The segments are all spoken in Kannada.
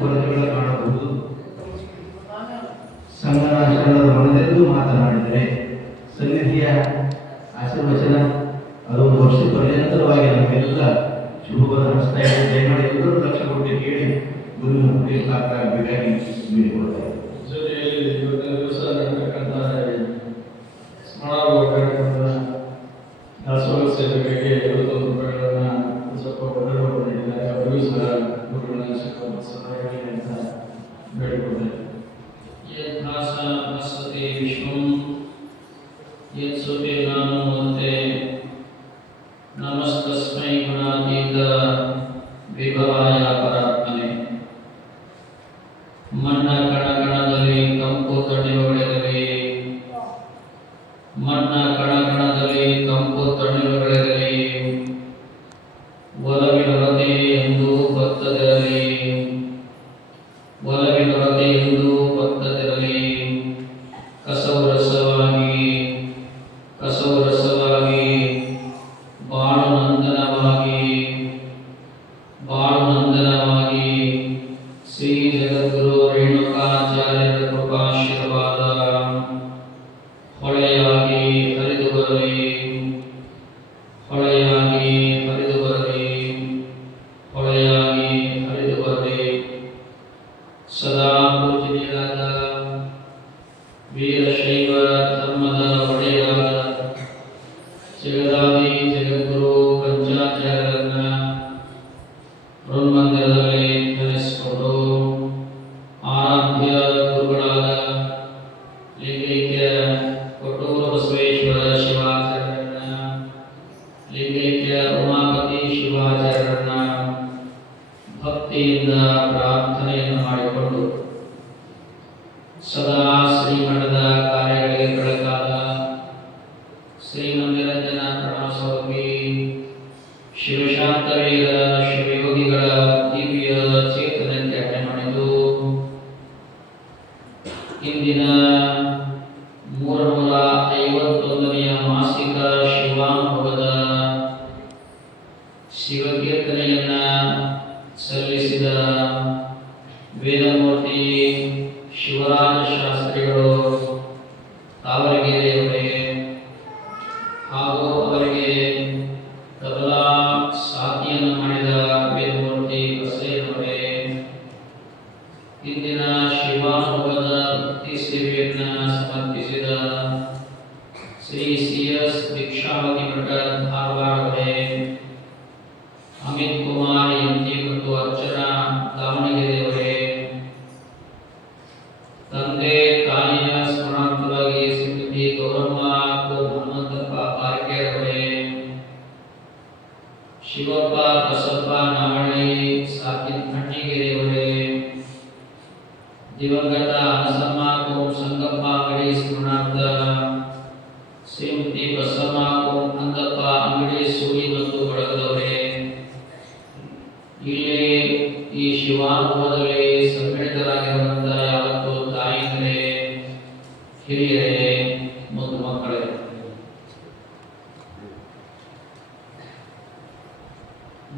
ಕೊರತೆಗಳ ಕಾಣಬಹುದು. ಸಂಗನ ಶರಣರ ಮನದೆಂದು ಮಾತನಾಡಿದರೆ ಸನ್ನಿಧಿಯ ಆಶೀರ್ವಚನ ಅದೊಂದು ವರ್ಷ ಪರ್ಯಂತರವಾಗಿ ನಮಗೆಲ್ಲ ಶುಭವನ್ನು ಹರಿಸ್ತಾ ಇದೆ. ದಯಮಾಡಿ ಎಲ್ಲರೂ ಲಕ್ಷ್ಯ ಕೊಟ್ಟು ಕೇಳಿ ಗುರುವಿನ ಬೇಕಾಗಿ ಬೇಡಿಕೊಳ್ತಾರೆ. ಜೊತೆಯಲ್ಲಿ ಇವತ್ತಿನ ದಿವಸ ನಡೆತಕ್ಕಂಥ ಸ್ಮರಣ ಕಾರ್ಯಕ್ರಮದ ದಾಸೋಹ ಸೇವೆಗಳಿಗೆ 21 ರೂಪಾಯಿಗಳನ್ನು ಸ್ವಲ್ಪ ಒಳ್ಳೆಯವರು ನೀಡಿದ್ದಾರೆ. ಅವರಿಗೂ ಸಹ ಗುರುಗಳ ಸದಾಗಿ ಅಂತ ಬೇಡಿಕೊಳ್ತಾರೆ. ಯದ್ಭಾಸ ಭಾಸತೆ ವಿಶ್ವಂ ಯತ್ಸುತೆ ನಾನುವಂತೆ ನಮಸ್ತಸ್ಮೈ ಗುಣಾತೀತ ವಿಭವಾಯ ಪರಾತ್ಮನೆ. ಮಣ್ಣ ಕಣಕಣದಲ್ಲಿ ಕಂಪು ತಣಿವುಗಳಿರಲಿ, ಮಣ್ಣ ಕಣಕಣದಲ್ಲಿ ಕಂಪು ತಣಿವುಗಳಿರಲಿ, ಒಲವಿನೊರತೆ ಎಂದು ಬತ್ತದಿರಲಿ, ಒಲವಿನೊರತೆ ಎಂದು ಬತ್ತದಿರಲಿ. ಕಸವು ರಸವಾಗಿ, ಕಸವು ರಸವಾಗಿ, ಬಾಳು ನಂದನವಾಗಿ, ಬಾಳು ನಂದನವಾಗಿ ಶ್ರೀ ಜಗದ್ಗುರು ರೇಣುಕಾಚಾರ್ಯರ ಕೃಪಾಶೀರ್ವಾದ ಹೊಳೆಯಾಗಿ ಹರಿದು ಬರಲಿ, ಹೊಳೆಯಾಗಿ ಹರಿದು ಬರಲಿ, ಹೊಳೆಯಾಗಿ ಹರಿದು ಬರಲಿ. ಸದಾ ಪೂಜನೀಯರಾದ ವೀರಶೈವ ಧರ್ಮದ ಒಡೆಯರಾದ ಜಗದಾದಿ ಜಗದ್ಗುರು ಪಂಚಾಚಾರ್ಯರನ್ನ ಬೃಹನ್ಮಂದಿರದಲ್ಲಿ ನೆನೆಸಿಕೊಂಡು ಆರಾಧ್ಯ ಗುರುಗಳಾದ ಲಿಂಗೈಕ್ಯ ಕೊಟ್ಟೂರು ಬಸವೇಶ್ವರ ಶಿವಾಚಾರ್ಯರನ್ನ, ಲಿಂಗೈಕ್ಯ ಉಮಾಪತಿ ಶಿವಾಚಾರ್ಯರನ್ನ ಭಕ್ತಿಯಿಂದ ಪ್ರಾರ್ಥನೆಯನ್ನು ಮಾಡಿಕೊಂಡು ಸದಾ ಶ್ರೀಮಠದ ಕಾರ್ಯಗಳಿಗೆ ಬೆಳಕಾದ ಶ್ರೀಮಂದಿರಂಜನ ಪ್ರಣವಸ್ವರೂಪಿ ಶಿವಶಾಂತವೀರ ಶಿವಯೋಗಿಗಳ ದಿವ್ಯ ಚೇತನಕ್ಕೆ ಅಡೆಮಣಿದು ಇಂದಿನ 351ನೇ ಮಾಸಿಕ ಶಿವಾನುಭವದ ಶಿವಕೀರ್ತನೆಯನ್ನ ಸಲ್ಲಿಸಿದ ವೇದಮೂರ್ತಿ ಶಿವರಾಜ ಶಾಸ್ತ್ರಿಗಳು ತಾವರೆಗೆರೆಯವರಿಗೆ ಹಾಗೂ ಅವರಿಗೆ ತಬಲಾ ಸಾಥಿಯನ್ನು ಮಾಡಿದ ವೇದಮೂರ್ತಿ ಬಸಯ್ಯನವರೇ, ಇಂದಿನ ಶಿವಾನುಭವದ ಭಕ್ತಿ ಸೇವೆಯನ್ನು ಸಮರ್ಪಿಸಿದ ಶ್ರೀ CS ದೀಕ್ಷಾವತಿ ಮಠ ಧಾರವಾಡವರೇ, ಅಮಿತ್ ಕುಮಾರ್ ಎಂಟಿ ಮತ್ತು ಅರ್ಚನಾ ದಾವಣಗೆರೆಯವರೇ, ತಂದೆ ತಾಯಿಯ ಸ್ಮರಣಾರ್ಥವಾಗಿ ಶ್ರೀಮತಿ ಗೌರಮ್ಮ ಹಾಗೂ ಹನುಮಂತಪ್ಪ ಪಾರ್ಕೆಯವರೇ, ಶಿವಪ್ಪ ಬಸಪ್ಪ ನಾವಳ್ಳಿ ಸಾಕಿನ್ ಖಂಡಿಗೆರೆಯವರೇ, ದಿವಂಗತ ಹನಸಮ್ಮ ಕೋಂ ಸಂಗಪ್ಪ ಅಂಗಡಿ ಸ್ಮರಣಾರ್ಥ ಶ್ರೀಮತಿ ಬಸಮ್ಮ ಕೋಂ ಅಂದಪ್ಪ ಅಂಗಡಿ ಸೂಳಿ ಮತ್ತು ಬಳಗದವರೇ, ಇಲ್ಲಿ ಈ ಶಿವಾನುಭವದಲ್ಲಿ ಸಮ್ಮಿಳಿತರಾಗಿರುವಂತಹ ಯಾವತ್ತು ತಾಯಿಯರೇ, ಹಿರಿಯರೇ ಮತ್ತು ಮಕ್ಕಳೇ,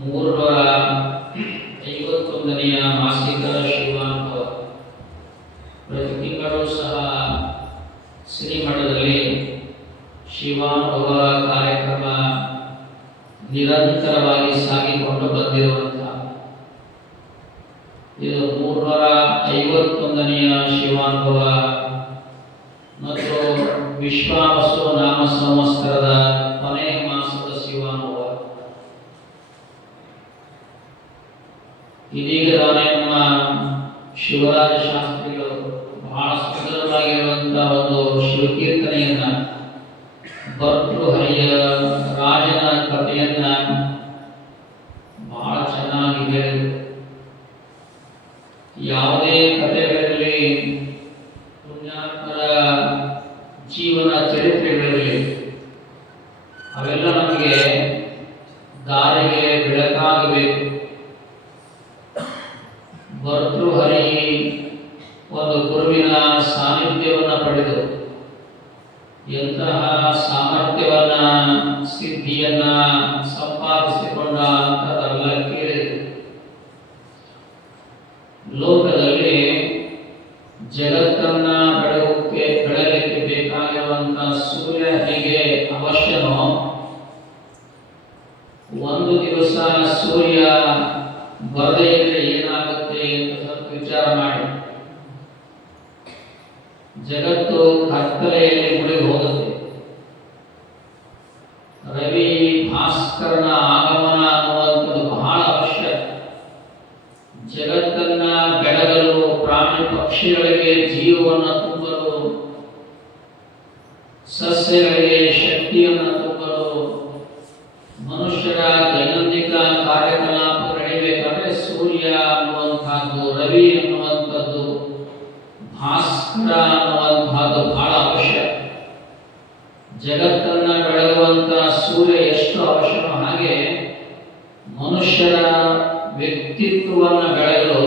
351ನೇ ಮಾಸಿಕ ಶಿವಾನುಭವ ಪ್ರತಿ ತಿಂಗಳು ಸಹ ಶ್ರೀಮಠದಲ್ಲಿ ಶಿವಾನುಭವ ಕಾರ್ಯಕ್ರಮ ನಿರಂತರವಾಗಿ ಸಾಗಿಕೊಂಡು ಬಂದಿರುವಂತಹ ಇದು 351ನೇ ಶಿವಾನುಭವ ಮತ್ತು ವಿಶ್ವಾವಸು ನಾಮ ಸಂವತ್ಸರದ ಕೊನೆಯ ಮಾಸದ ಶಿವಾನುಭವ. ಇದೀಗ ನಮ್ಮ ಶಿವರಾಜ ಶಾಸ್ತ್ರಿಗಳು ಬಹಳ ಸುಂದರವಾಗಿರುವಂತಹ ಒಂದು ಶಿವಕೀರ್ತನೆಯನ್ನ ಭರ್ತೃಹರಿಯ ರಾಜನ ಕಥೆಯನ್ನ ಬಹಳ ಚೆನ್ನಾಗಿ ಹೇಳಿದರು. ಯಾವುದೇ ಕಥೆಗಳಿರಲಿ, ಪುಣ್ಯಾತ್ಮರ ಜೀವನ ಚರಿತ್ರೆಗಳಿರಲಿ, ಅವೆಲ್ಲ ನಮಗೆ ದಾರಿಗೆ ಬೆಳಕಾಗಬೇಕು. ಭರ್ತೃಹರಿ ಒಂದು ಗುರುವಿನ ಸಾನ್ನಿಧ್ಯವನ್ನು ಪಡೆದು ಎಂತಹ ಸಾಮರ್ಥ್ಯವನ್ನ ಸಿದ್ಧಿಯನ್ನ ಸಂಪಾದಿಸಿಕೊಂಡ ಅಂತದೆಲ್ಲ ಕೇಳಿದರು. ಲೋಕದಲ್ಲಿ ಜಗತ್ತನ್ನ ಬೆಳಗಲಿಕ್ಕೆ ಬೇಕಾಗಿರುವಂತಹ ಸೂರ್ಯ ಹೇಗೆ ಅವಶ್ಯನೋ, ಒಂದು ದಿವಸ ಸೂರ್ಯ ಬರದೇ ಇದ್ರೆ ಏನಾಗುತ್ತೆ ಅಂತ ಸ್ವಲ್ಪ ವಿಚಾರ ಮಾಡಿ. ಜಗತ್ತು ಕತ್ತಲೆಯಲ್ಲಿ ಮುಳುಗಿ ಹೋಗುತ್ತೆ. ರವಿ ಭಾಸ್ಕರನ ಆಗಮನ ಅನ್ನುವಂಥದ್ದು ಬಹಳ ಅವಶ್ಯ. ಜಗತ್ತನ್ನ ಬೆಳಗಲು, ಪ್ರಾಣಿ ಪಕ್ಷಿಗಳಿಗೆ ಜೀವವನ್ನು ತುಂಬಲು, ಸಸ್ಯಗಳಿಗೆ ಶಕ್ತಿಯನ್ನು ತುಂಬಲು, ಮನುಷ್ಯರ ದೈನಂದಿನ ಕಾರ್ಯಕಲಾಪ ನಡೆಯಬೇಕಾದ್ರೆ ಸೂರ್ಯ ಅನ್ನುವಂಥದ್ದು, ರವಿ ಅನ್ನುವಂಥದ್ದು, ಭಾಸ್ಕರ ಅನ್ನುವಂಥದ್ದು ಬಹಳ ಅವಶ್ಯ. ಜಗತ್ತನ್ನ ಬೆಳಗುವಂತಹ ಸೂರ್ಯ ಎಷ್ಟು ಅವಶ್ಯನೋ ಹಾಗೆ ಮನುಷ್ಯರ ವ್ಯಕ್ತಿತ್ವವನ್ನು ಬೆಳಗಲು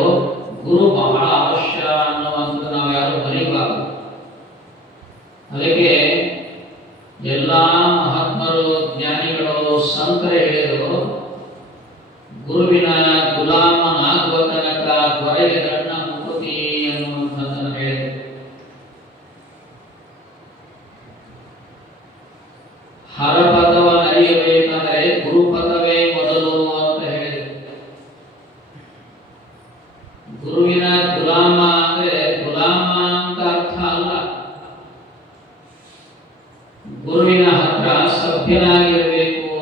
ಗುರು ಬಹಳ ಅವಶ್ಯ ಅನ್ನುವಂಥದ್ದು ನಾವು ಯಾರು ಮರಿಬಾರದು. ಅದಕ್ಕೆ ಎಲ್ಲ ಮಹಾತ್ಮರು, ಜ್ಞಾನಿಗಳು, ಸಂತರು ಹೇಳಿದರು, ಗುರುವಿನ ಗುಲಾಮನಾಗುವ ತನಕ ದೊರೆಗೆ ದಂಡ ಮುಕುತಿ ಅನ್ನುವಂಥದ್ದನ್ನು ಹೇಳಿದರು. ಹರಪದವನ್ನು ಅರಿಯಬೇಕಾದರೆ ಗುರುಪದವೇ ಮೊದಲು ಅಂತ ಹೇಳಿದರು. ಗುರುವಿನ ಗುಲಾಮ ಅಂದ್ರೆ ಗುಲಾಮ ಅಂತ ಅರ್ಥ ಅಲ್ಲ. ಗುರುವಿನ ಹತ್ರ ಸಭ್ಯನಾಗಿರಬೇಕು,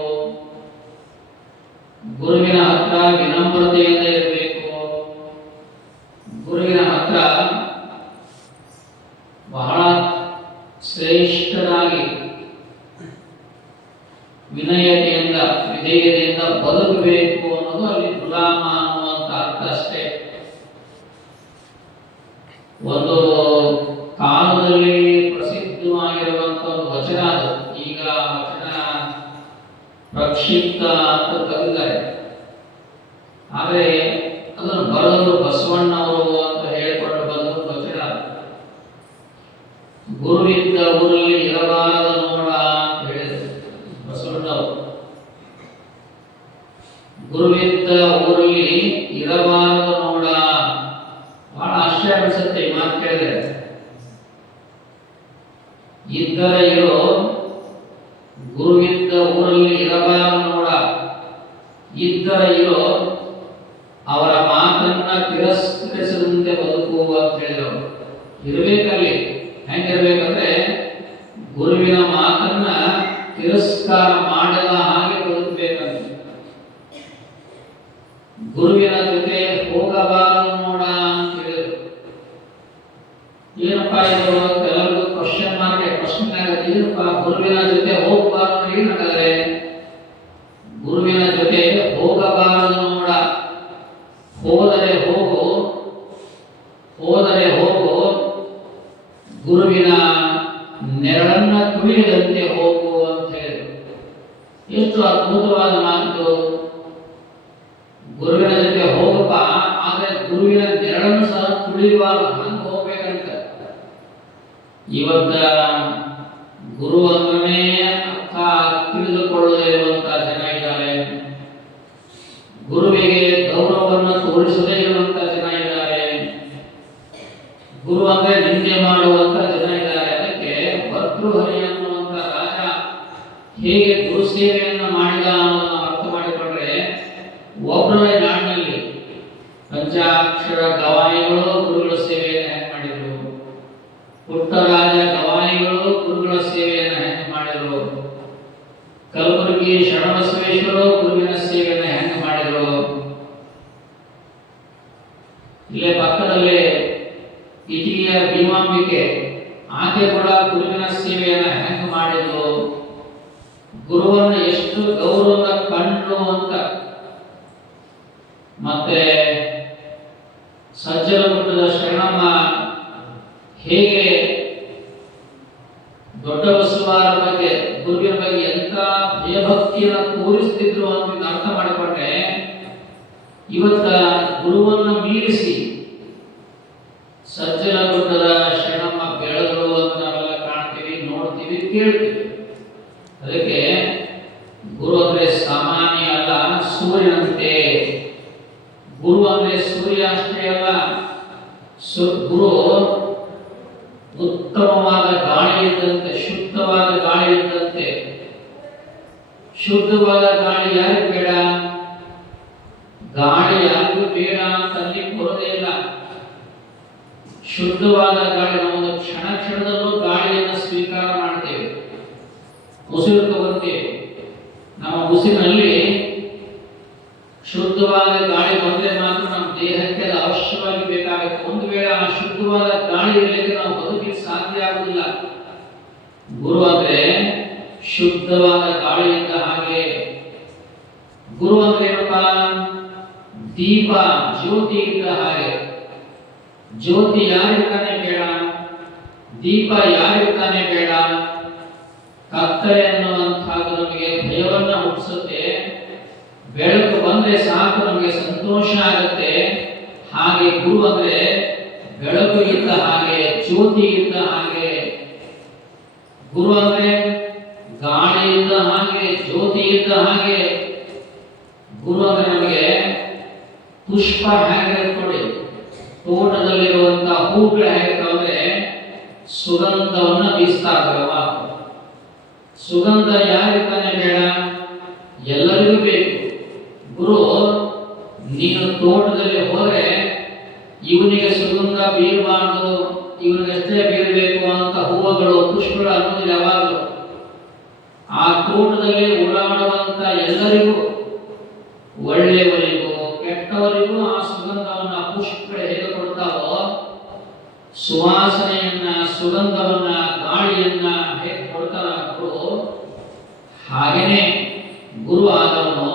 ಗುರುವಿನ ಹತ್ರ ವಿನಮ್ರತೆಯಿಂದ ಇರಬೇಕು, ಗುರುವಿನ ಹತ್ರ ಬಹಳ ಶ್ರೇಷ್ಠನಾಗಿ ವಿನಯತೆಯಿಂದ, ವಿಧೇಯತೆಯಿಂದ ಬದುಕಬೇಕು ಅನ್ನೋದು ಅಲ್ಲಿ ಗುಲಾಮ ಅನ್ನುವಂಥ ಅರ್ಥ ಅಷ್ಟೇ. ಒಂದು ಕಾಲದಲ್ಲಿ ಪ್ರಸಿದ್ಧವಾಗಿರುವಂತ ಒಂದು ವಚನ ಅದು. ಈಗ ವಚನ ಪ್ರಕ್ಷಿಪ್ತ ಅಂತ ಕರೆದಿದ್ದಾರೆ, ಆದರೆ ಅದನ್ನು ಬರೆದವರು ಬಸವಣ್ಣವರು ಅಂತ ಹೇಳಿಕೊಂಡು ಬಂದ ವಚನ. ಗುರುವಿದ್ದ ಊರಲ್ಲಿ ಇರಬಾರದ ನೋಡ ಅಂತ ಹೇಳಿದರು ಬಸವಣ್ಣವರು. ಗುರುವಿದ್ದ ಊರಲ್ಲಿ ಇರಬಾರದ ನೋಡ. ಬಹಳ ಆಶ್ಚರ್ಯ ಅನ್ಸುತ್ತೆ ಈ ಮಾತು ಕೇಳಿದ್ರೆ. ಇದ್ದರೆ ಇರೋ, ಗುರುವಿದ್ದ ಊರಲ್ಲಿ ಇರಬಾರದು ನೋಡ. ಇದ್ದರೆ ಇರೋ, ಅವರ ಮಾತನ್ನ ತಿರಸ್ಕರಿಸದಂತೆ ಬದುಕು ಅಂತ ಹೇಳಿದರು. ಇರಬೇಕಲ್ಲಿ. ಹೆಂಗಿರ್ಬೇಕಂದ್ರೆ ಗುರುವಿನ ಮಾತನ್ನ ತಿರಸ್ಕಾರ ಮಾಡದ ಹಾಗೆ ಬದುಕಬೇಕಂತ. ಗುರುವಿನ ಜೊತೆ ಹೋಗಬಾರದು ನೋಡ ಅಂತ ಹೇಳಿದರು. ಏನಪ್ಪಾ ಇದು ಕೆಲವರಿಗೂ ಕ್ವಶನ್ ಮಾರ್ಕ್ ಪ್ರಶ್ನೆ ಆಗುತ್ತೆ. ಏನಪ್ಪಾ ಗುರುವಿನ ಜೊತೆ ಹೋಗಬಾರದು ಏನಾಗದೆ? ಗುರುವಿನ ಜೊತೆ ಹೋಗಬಾರದು ನೋಡ. ಹೋದರೆ ಹೋಗು, ಹೋದರೆ ಹೋಗು, ಗುರುವಿನ ನೆರಳನ್ನ ತುಳಿಯದಂತೆ ಹೋಗು ಅಂತ ಹೇಳಿದರು. ಎಷ್ಟು ಅದ್ಭುತವಾದ ಮಾತು. ಗುರುವಿನ ಜೊತೆ ಹೋಗಪ್ಪ, ಆದ್ರೆ ಗುರುವಿನ ನೆರಳನ್ನು ಸಹ ತುಳಿಬಾರದು, ಹಂಗೆ ಹೋಗ್ಬೇಕಂತ. ಇವತ್ತ ಗುರು ಅಂದ್ರೆ ಅರ್ಥ ತಿಳಿದುಕೊಳ್ಳದೇ ಇರುವಂತಹ ಜನ ಇದ್ದಾರೆ. ಗುರುವಿಗೆ ಗೌರವವನ್ನು ತೋರಿಸದೇ ಇರುವಂತಹ ಜನ ಇದ್ದಾರೆ. ಗುರು ಅಂದ್ರೆ ನಿಂದೆ ಮಾಡುವಂತ ಜನ ಇದ್ದಾರೆ. ಅದಕ್ಕೆ ಭರ್ತೃಹರಿ ಅನ್ನುವಂತ ರಾಜ ಹೇಗೆ ಗುರು ಸೇವೆಯನ್ನು ಮಾಡಿದ ಅನ್ನೋದನ್ನು ಅರ್ಥ ಮಾಡಿಕೊಂಡ್ರೆ, ಒಬ್ಬರ ನಾಡಿನಲ್ಲಿ ಪಂಚಾಕ್ಷರ ಗವಾಯಿಗಳು ಗುರುಗಳ ಸೇವೆಯನ್ನು ಹೆಂಗೆ ಮಾಡಿದ್ರು, ಪುಟ್ಟರಾಜ ಗವಾಯಿಗಳು ಗುರುಗಳ ಸೇವೆಯನ್ನು ಹೆಂಗೆ ಮಾಡಿದ್ರು, ಕಲಬುರಗಿ ಶರಣಬಸವೇಶ್ವರರು ಗುರುವಿನ ಸೇವೆಯನ್ನು ಹೆಂಗೆ ಮಾಡಿದ್ರು, ಇಲ್ಲೇ ಪಕ್ಕದಲ್ಲೇ ಇಟಗಿಯ ಭೀಮಾಂಬಿಕೆ ಆಕೆ ಕೂಡ ಗುರುವಿನ ಸೇವೆಯನ್ನು ಹೆಂಗೆ ಮಾಡಿದ್ರು, ಗುರುವನ್ನು ಎಷ್ಟು ಗೌರವ ಕಂಡ್ರು ಅಂತ. ಮತ್ತೆ ಸಜ್ಜಲಗುಡ್ಡದ ಶರಣಮ್ಮ ಹೇಗೆ ದೊಡ್ಡ ಬಸವರ ಬಗ್ಗೆ, ಗುರುವಿನ ಬಗ್ಗೆ ಎಂತ ಭಯಭಕ್ತಿಯನ್ನು ತೋರಿಸ್ತಿದ್ರು ಅಂತ ಅರ್ಥ ಮಾಡಿಕೊಂಡ್ರೆ, ಇವತ್ತ ಗುರುವನ್ನು ಮೀರಿಸಿ ಸಜ್ಜಲಗುಡ್ಡದ ಶರಣಮ್ಮ ಬೆಳೆದರು ಅಂತ ನಾವೆಲ್ಲ ಕಾಣ್ತೀವಿ, ನೋಡ್ತೀವಿ, ಕೇಳ್ತೀವಿ. ಅದಕ್ಕೆ ಗುರು ಅಂದ್ರೆ ಸಾಮಾನ್ಯ ಅಲ್ಲ, ಸೂರ್ಯನಂತೆ. ಗುರು ಅಂದ್ರೆ ಸೂರ್ಯ ಅಷ್ಟೇ ಅಲ್ಲ, ಗುರು ಉತ್ತಮವಾದ ಗಾಳಿ ಇದ್ದಂತೆ, ಶುದ್ಧವಾದ ಗಾಳಿ ಇದ್ದಂತೆ. ಶುದ್ಧವಾದ ಗಾಳಿ ಯಾರಿಗೂ ಬೇಡ? ಗಾಳಿ ಯಾರಿಗೂ ಬೇಡ ಅಂತ ಅಲ್ಲಿ ಬರೋದೇ ಇಲ್ಲ. ಶುದ್ಧವಾದ ಗಾಳಿ, ನಾವು ಕ್ಷಣ ಕ್ಷಣದಲ್ಲೂ ಗಾಳಿಯನ್ನು ಸ್ವೀಕಾರ ಮಾಡ್ತೇವೆ, ಉಸಿರು ತಗೊಳ್ತೇವೆ. ನಮ್ಮ ಉಸಿರಿನಲ್ಲಿ ಶುದ್ಧವಾದ ಗಾಳಿ ಬಂದ್ರೆ ಮಾತ್ರ ನಮ್ಮ ದೇಹಕ್ಕೆ ಅದು ಅವಶ್ಯವಾಗಿ ಬೇಕಾಗುತ್ತೆ. ಒಂದು ವೇಳೆ ಆ ಶುದ್ಧವಾದ ಗಾಳಿ ಇರಲಿಕ್ಕೆ ನಾವು ಬದುಕಲಿಕ್ಕೆ ಸಾಧ್ಯ ಆಗುವುದಿಲ್ಲ. ಗುರು ಅಂದ್ರೆ ಶುದ್ಧವಾದ ಗಾಳಿ ಇದ್ದ ಹಾಗೆ. ಗುರು ಅಂದ್ರೆ ಏನಪ್ಪಾ? ದೀಪ, ಜ್ಯೋತಿ ಇದ್ದ ಹಾಗೆ. ಜ್ಯೋತಿ ಯಾರಿರ್ತಾನೆ ಬೇಡ? ದೀಪ ಯಾರಿರ್ತಾನೆ ಬೇಡ? ಕತ್ತಲೆ ಅನ್ನುವಂಥದ್ದು ನಮಗೆ ಭಯವನ್ನ ಹುಟ್ಟಿಸುತ್ತೆ. ಬೆಳಕು ಬಂದ್ರೆ ಸಾಕು ನಮಗೆ ಸಂತೋಷ ಆಗುತ್ತೆ. ಹಾಗೆ ಗುರು ಅಂದ್ರೆ ಬೆಳಕು ಇದ್ದ ಹಾಗೆ, ಜ್ಯೋತಿ ಇದ್ದ ಹಾಗೆ. ಗುರು ಅಂದ್ರೆ ಗಾಳಿ ಇದ್ದ ಹಾಗೆ, ಜ್ಯೋತಿ ಇದ್ದ ಹಾಗೆ. ಗುರು ಅಂದ್ರೆ ನಮಗೆ ಪುಷ್ಪ ಹೇಗಿರುತ್ತೆ, ತೋಟದಲ್ಲಿರುವಂತಹ ಹೂಗಳು ಹೇಗಿರ್ತವೆ, ಸುಗಂಧವನ್ನ ಬೀಸ್ತಾರಲ್ಲ. ಸುಗಂಧ ಯಾರಿಗಾನೆ ಬೇಡ? ಎಲ್ಲರಿಗೂ ಬೇಕು. ಗುರು, ನೀನು ತೋಟದಲ್ಲಿ ಹೋದ್ರೆ ಇವನಿಗೆ ಸುಗಂಧ ಬೀರಬಾರ್ದು, ಇವನಿಗಷ್ಟೇ ಬೀರಬೇಕು ಅಂತ ಹೂವುಗಳು, ಪುಷ್ಪಗಳು ಅನ್ನೋದು ಯಾವಾಗಲೂ ಆ ತೋಟದಲ್ಲಿ ಓಡಾಡುವಂತ ಎಲ್ಲರಿಗೂ, ಒಳ್ಳೆಯವರಿಗೂ ಕೆಟ್ಟವರಿಗೂ ಆ ಸುಗಂಧವನ್ನ ಪುಷ್ಪಗಳು ಹೇಗೆ ಕೊಡ್ತಾವೋ, ಸುವಾಸನೆಯನ್ನ, ಸುಗಂಧವನ್ನ, ಗಾಳಿಯನ್ನ ಹೇಗೆ ಕೊಡ್ತಾರ ಗುರು, ಹಾಗೇನೆ ಗುರು ಆದವನು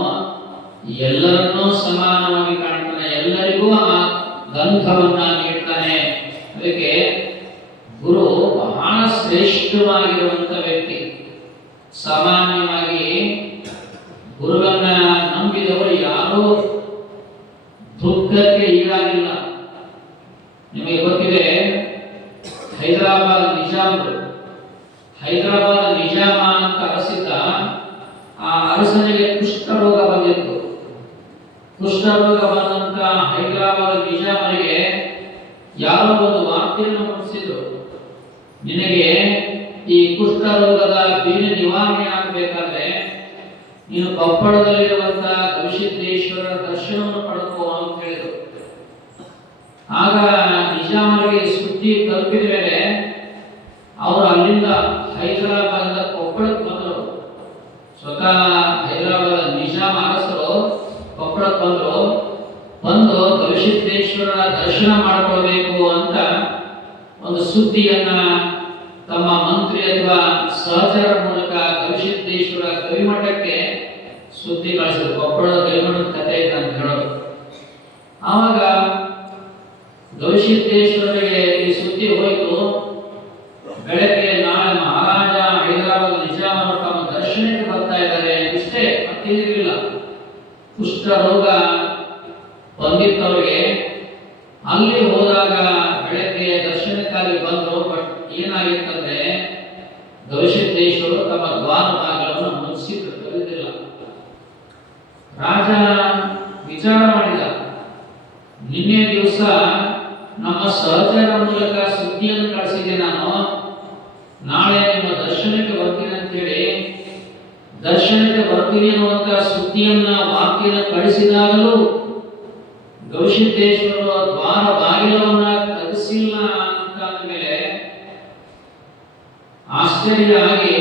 ಎಲ್ಲರನ್ನೂ ಸಮಾನವಾಗಿ ಕಾಣ್ತಾನೆ, ಎಲ್ಲರಿಗೂ ಆ ಗಂಧವನ್ನ ನೀಡ್ತಾನೆ. ಅದಕ್ಕೆ ಗುರು ಬಹಳ ಶ್ರೇಷ್ಠವಾಗಿರುವಂತ ವ್ಯಕ್ತಿ. ಸಾಮಾನ್ಯವಾಗಿ ಗುರುವನ್ನ ನಂಬಿದವರು ಯಾರೂ ದುಃಖಕ್ಕೆ ಈಡಾಗಿಲ್ಲ. ನಿಮಗೆ ಗೊತ್ತಿದೆ, ಹೈದರಾಬಾದ್ ನಿಜಾಮ ಅಂತ ಅರಸಿದ್ದ. ಆ ಅರಸನಿಗೆ ಕುಷ್ಠರೋಗ ಬಂದಿತ್ತು. ಕುಷ್ಠರೋಗ ಬಂದಂತ ಹೈದರಾಬಾದ್ ನಿಜಾಮನಿಗೆ ಯಾರೋ ಒಂದು ವಾರ್ತೆಯನ್ನು ಮುಟ್ಟಿಸಿದ್ರು, ನಿನಗೆ ಈ ಕುಷ್ಠರೋಗದ ಬೇರೆ ನಿವಾರಣೆ ಆಗಬೇಕಾದ್ರೆ ನೀನು ಕೊಪ್ಪಳದಲ್ಲಿರುವಂತಹ ಗವಿಸಿದ್ದೇಶ್ವರರ ದರ್ಶನವನ್ನು ಪಡೆದುಕೋ ಅಂತ ಹೇಳಿದ್ರು. ಆಗ ನಿಜಾಮರಿಗೆ ಸುದ್ದಿ ತಲುಪಿದ ಮೇಲೆ ಅವರು ಅಲ್ಲಿಂದ ಹೈದರಾಬಾದ್ ಕೊಪ್ಪಳಕ್ಕೆ ಬಂದರು. ಸ್ವತಃ ಹೈದರಾಬಾದ್ ನಿಜಾಮ ಅರಸರು ಕೊಪ್ಪಳಕ್ಕೆ ಬಂದು ಗವಿಸಿದ್ದೇಶ್ವರರ ದರ್ಶನ ಮಾಡಿಕೊಳ್ಬೇಕು ಅಂತ ಒಂದು ಸುದ್ದಿಯನ್ನ ತಮ್ಮ ಮಂತ್ರಿ ಅಥವಾ ಸಹಚರ ಮೂಲಕ ಗವಿಸಿದ್ದೇಶ್ವರ ಗವಿಮಠಕ್ಕೆ ಸುದ್ದಿ ಕಳಿಸಿದ್ರು. ಕೊಪ್ಪಳದ ಗವಿಮಠದ ಕಥೆ ಇದೆ ಅಂತ ಹೇಳೋದು. ಆವಾಗ ಗವಿಸಿದ್ದೇಶ್ವರರಿಗೆ ಈ ಸುದ್ದಿ ಹೋಯಿತು. ಬೆಳಗ್ಗೆ ನಾಳೆ ಮಹಾರಾಜ ಹೈದರಾಬಾದ್ ನಿಜಾಮರು ತಮ್ಮ ದರ್ಶನಕ್ಕೆ ಬರ್ತಾ ಇದ್ದಾರೆ, ಇಷ್ಟೇ, ಮತ್ತೇನಿರಲಿಲ್ಲ. ಕುಷ್ಠರೋಗ ಬಂದಿತ್ತವರಿಗೆ. ಅಲ್ಲಿ ಹೋದಾಗ ಬೆಳಗ್ಗೆ ದರ್ಶನಕ್ಕಾಗಿ ಬಂದರು. ಬಟ್ ಏನಾಗಿತ್ತಂದ್ರೆ ಗವಿಸಿದ್ದೇಶ್ವರರು ತಮ್ಮ ದ್ವಾರ ಬಾಗಿಲನ್ನು ಮುಚ್ಚಿದ್ರು, ತೆರೆದಿಲ್ಲ. ರಾಜ ವಿಚಾರ ಮಾಡಿದ, ನಿನ್ನೆ ದಿವಸ ನಮ್ಮ ಸಹಚರ ಮೂಲಕ ಸುದ್ದಿಯನ್ನು ಕಳಿಸಿದೆ ನಾನು, ನಾಳೆ ನಿಮ್ಮ ದರ್ಶನಕ್ಕೆ ಬರ್ತೀನಿ ಅಂತ ಹೇಳಿ. ದರ್ಶನಕ್ಕೆ ಬರ್ತೀನಿ ಅನ್ನುವಂತ ಸುದ್ದಿಯನ್ನ, ವಾರ್ತೆಯನ್ನು ಕಳಿಸಿದಾಗಲೂ ಗವಿಸಿದ್ದೇಶ್ವರರು ದ್ವಾರ ಬಾಗಿಲವನ್ನ ತೆಗೆಸಿಲ್ಲ ಅಂತ ಅಂದಮೇಲೆ ಆಶ್ಚರ್ಯ ಆಗಿ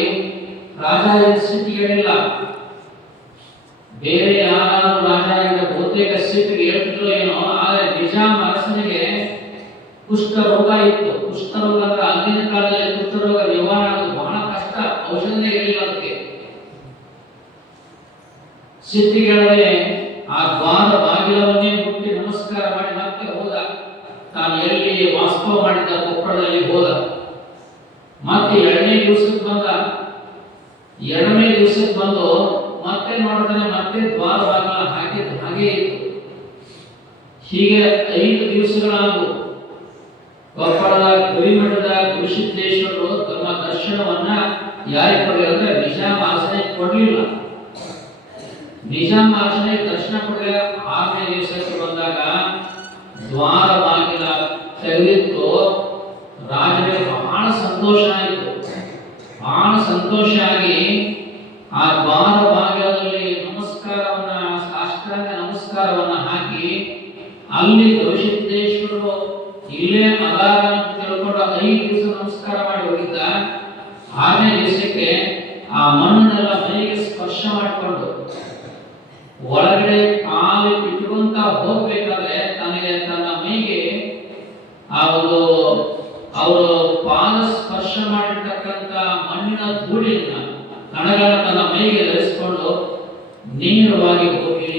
ರಾಜ ಸಿಟ್ಟಿಗೆಡಿಲ್ಲ. ಬೇರೆ ಯಾರಾದ್ರೂ ರಾಜ ಬಹುತೇಕ ಸಿಟ್ಟಿಗೆ ಹೇಳ್ತಿದ್ರು ಏನೋ. ಆದರೆ ನಿಜಾಮ ಅರಸನಿಗೆ ಕುಷ್ಠರೋಗ ಇತ್ತು. ಕುಷ್ಠರೋಗ ಅಂದ್ರೆ ಅಂದಿನ ಕಾಲದಲ್ಲಿ ಕುಷ್ಠರೋಗ ನಿವಾರಣೆ ಆಗೋದು ಬಹಳ ಕಷ್ಟ, ಔಷಧಿ ಇರಲಿಲ್ಲ ಅದಕ್ಕೆ. ಸಿಟ್ಟಿಗೆಳದೆ ಆ ದ್ವಾರ ಬಾಗಿಲವನ್ನೇ ಮುಟ್ಟಿ ನಮಸ್ಕಾರ ಮಾಡಿ ಮತ್ತೆ ಹೋದ. ತಾನು ಎಲ್ಲಿ ವಾಸ್ತವ ಮಾಡಿದ್ದ ಕೊಪ್ಪಳದಲ್ಲಿ ಹೋದ. ಮತ್ತೆ ಎರಡನೇ ದಿವಸಕ್ಕೆ ಬಂದು ಮತ್ತೆ ನೋಡ್ತಾನೆ, ಮತ್ತೆ ದ್ವಾರ ಬಾಗಿಲ ಹಾಕಿದ್ದು ಹಾಗೆ ಇತ್ತು. ಹೀಗೆ 5 ದಿವಸಗಳಾದವು. ಕೊಪ್ಪಳದ ಗವಿಮಠದ ಗವಿಸಿದ್ದೇಶ್ವರರು ತಮ್ಮ ದರ್ಶನವನ್ನ ಯಾರಿಗೆ ಕೊಡಲಿಲ್ಲ ಅಂದ್ರೆ ನಿಜಾಮ ಅರಸನಿಗೆ ಕೊಡಲಿಲ್ಲ. ನಿಜಾಮ ಅರಸನಿಗೆ ದರ್ಶನ ಕೊಡಲಿಲ್ಲ. 6ನೇ ದಿವಸಕ್ಕೆ ಬಂದಾಗ ದ್ವಾರ ಬಾಗಿಲ ತೆಗೆದಿತ್ತು. ರಾಜನಿಗೆ ಬಹಳ ಸಂತೋಷ ಆಯಿತು. ಬಹಳ ಸಂತೋಷ ಆಗಿ ಆ ದ್ವಾರ ಭಾಗದಲ್ಲಿ ನಮಸ್ಕಾರವನ್ನ, ಸಾಷ್ಟಾಂಗ ನಮಸ್ಕಾರವನ್ನ ಹಾಕಿ, ಅಲ್ಲಿ ಗವಿಸಿದ್ದೇಶ್ವರರು ಇಲ್ಲೇ ಅದಾರ ಅಂತ ತಿಳ್ಕೊಂಡು 5 ದಿವಸ ನಮಸ್ಕಾರ ಮಾಡಿ ಹೋಗಿದ್ದ. 6ನೇ ದಿವಸಕ್ಕೆ ಆ ಮಣ್ಣನ್ನೆಲ್ಲ ಮೈಗೆ ಸ್ಪರ್ಶ ಮಾಡಿಕೊಂಡು ಒಳಗಡೆ ಕಾಲು ಇಟ್ಕೊಂತ ಹೋಗ್ಬೇಕಾದ್ರೆ ತನಗೆ ತನ್ನ ಮೈಗೆ ಆ ಒಂದು ಅವರು ಪಾದ ಸ್ಪರ್ಶ ಮಾಡಿರ್ತಕ್ಕಂಥ ಮಣ್ಣಿನ ಧೂಳಿನ ಕಣಗಳ ತನ್ನ ಮೈಗೆ ಧರಿಸಿಕೊಂಡು ನೇರವಾಗಿ ಹೋಗಿ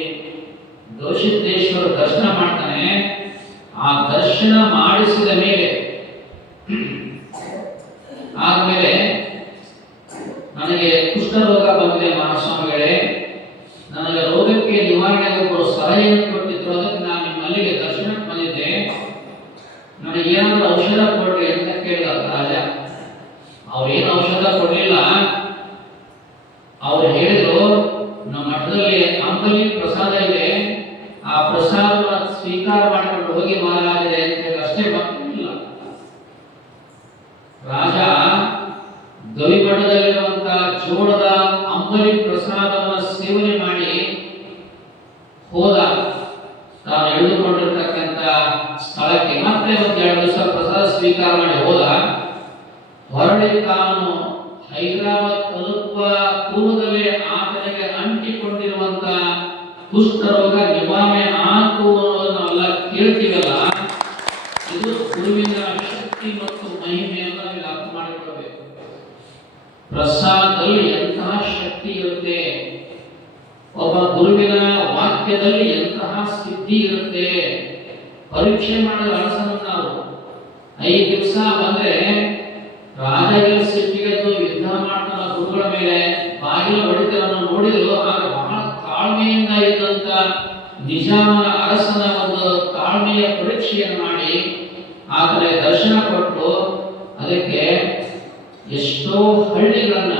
ಗವಿಸಿದ್ದೇಶ್ವರ ದರ್ಶನ ಮಾಡ್ತಾನೆ. ಆ ದರ್ಶನ ಮಾಡಿಸಿದ ಮೇಲೆ ಆದ್ಮೇಲೆ ನನಗೆ ಕುಷ್ಠರೋಗ ಬಂದಿದೆ ಮಹಾಸ್ವಾಮಿಗಳೇ, ನನಗೆ ರೋಗಕ್ಕೆ ನಿವಾರಣೆ ಒಬ್ಬರು ಸಲಹೆಯನ್ನು ಕೊಟ್ಟಿದ್ರು, ಅದಕ್ಕೆ ನಾನು ನಿಮ್ಮಲ್ಲಿಗೆ ದರ್ಶನಕ್ಕೆ ಬಂದಿದ್ದೆ, ನನಗೆ ಏನಾದರೂ ಔಷಧ ಕೊಡ್ರಿ ಅಂತ ಕೇಳಿದ ರಾಜ. ಅವ್ರೇನು ಔಷಧ ಕೊಡಲಿಲ್ಲ. ಅವ್ರು ಹೇಳಿದ್ರು, ನಮ್ಮ ಮಠದಲ್ಲಿ ಅಂಬಲಿ ಪ್ರಸಾದ ಇದೆ, ಆ ಪ್ರಸಾದವನ್ನು ಸ್ವೀಕಾರ ಮಾಡಿಕೊಂಡು ಹೋಗಿ ಮಹಾರಾಜರೇ ಅಂತ ಹೇಳಿ ಅಷ್ಟೇ ಬರ್ತಿಲ್ಲ. ರಾಜ ಗವಿಮಠದಲ್ಲಿರುವಂತಹ ಜೋಳದ ಅಂಬಲಿ ಪ್ರಸಾದವನ್ನು ಸೇವನೆ ಮಾಡಿ ಹೋದ. ತಾನು ಎಳೆದುಕೊಂಡಿರ್ತಕ್ಕಂಥ ಸ್ಥಳಕ್ಕೆ ಮತ್ತೆ 1-2 ದಿವಸ ಪ್ರಸಾದ ಸ್ವೀಕಾರ ಮಾಡಿ ಹೋದ. ಹೊರಳಿ ತಾನು ಹೈದರಾಬಾದ್ ತಲುಪುವ ಪೂರ್ವದಲ್ಲೇ ಆತನಿಗೆ ಅಂಟಿಕೊಂಡಿರುವಂತ ಕುಷ್ಠರೋಗ ನಿವಾರಣೆ ಆತು ಅನ್ನೋದನ್ನ ನಾವೆಲ್ಲ ಕೇಳ್ತೀವಲ್ಲ, ಇದು ಗುರುವಿನ ಶಕ್ತಿ ಮತ್ತು ಮಹಿಮೆಯನ್ನು ನಾವು ಅರ್ಥ ಮಾಡಿಕೊಳ್ಳಬೇಕು. ಪ್ರಸಾದದಲ್ಲಿ ಎಂತಹ ಶಕ್ತಿ ಇರುತ್ತೆ, ಒಬ್ಬ ಗುರುವಿನ ವಾಕ್ಯದಲ್ಲಿ ಎಂತಹ ಸಿದ್ಧಿ ಇರುತ್ತೆ. ಪರೀಕ್ಷೆ ಮಾಡಲು ಅರಸನ್ನು ನಾವು 5 ದಿವಸ ಬಂದ್ರೆ ರಾಜಗೆ ಸಿಟ್ಟಿಗೆದ್ದು ಯುದ್ಧ ಮಾಡ್ತಾನ ಗುರುಗಳ ಮೇಲೆ, ಬಾಗಿಲ ಹೊಡಿತವನ್ನು ನೋಡಿದ್ರು. ಆಗ ಬಹಳ ತಾಳ್ಮೆಯಿಂದ ಇದ್ದಂತ ನಿಜಾಮನ ಅರಸನ ಒಂದು ತಾಳ್ಮೆಯ ಪರೀಕ್ಷೆಯನ್ನು ಮಾಡಿ ಆತನ ದರ್ಶನ ಕೊಟ್ಟು, ಅದಕ್ಕೆ ಎಷ್ಟೋ ಹಳ್ಳಿಗಳನ್ನ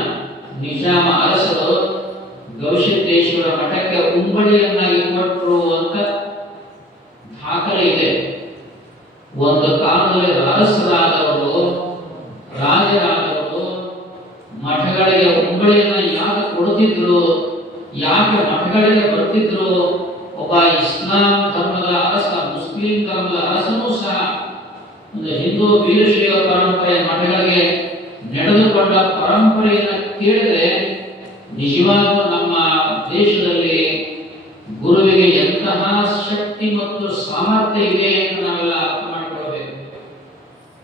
ನಿಜಾಮ ಅರಸರು ಗವಿಸಿದ್ದೇಶ್ವರ ಮಠಕ್ಕೆ ಉಂಬಳಿಯನ್ನಾಗಿ ಕೊಟ್ಟರು ಅಂತ ದಾಖಲೆ ಇದೆ. ಒಂದು ಕಾಲದಲ್ಲಿ ಅರಸರಾದವರು, ರಾಜರಾದವರು ಮಠಗಳಿಗೆ ಉಂಬಳಿಯನ್ನ ಯಾಕೆ ಕೊಡುತ್ತಿದ್ರು, ಯಾಕೆ ಮಠಗಳಿಗೆ ಬರ್ತಿದ್ರು? ಒಬ್ಬ ಇಸ್ಲಾಂ ಧರ್ಮದ ಅರಸ, ಮುಸ್ಲಿಂ ಧರ್ಮದ ಅರಸನೂ ಸಹ ಒಂದು ಹಿಂದೂ ವೀರಶೈವ ಪರಂಪರೆಯ ಮಠಗಳಿಗೆ ನಡೆದುಕೊಂಡ ಪರಂಪರೆಯನ್ನು ಕೇಳಿದ್ರೆ ನಿಜವಾಗೂ ನಮ್ಮ ದೇಶದಲ್ಲಿ ಗುರುವಿಗೆ ಎಂತಹ ಶಕ್ತಿ ಮತ್ತು ಸಾಮರ್ಥ್ಯ ಇದೆ ಅಂತ ನಾವೆಲ್ಲ ಅರ್ಥ ಮಾಡಿಕೊಳ್ಳಬೇಕು.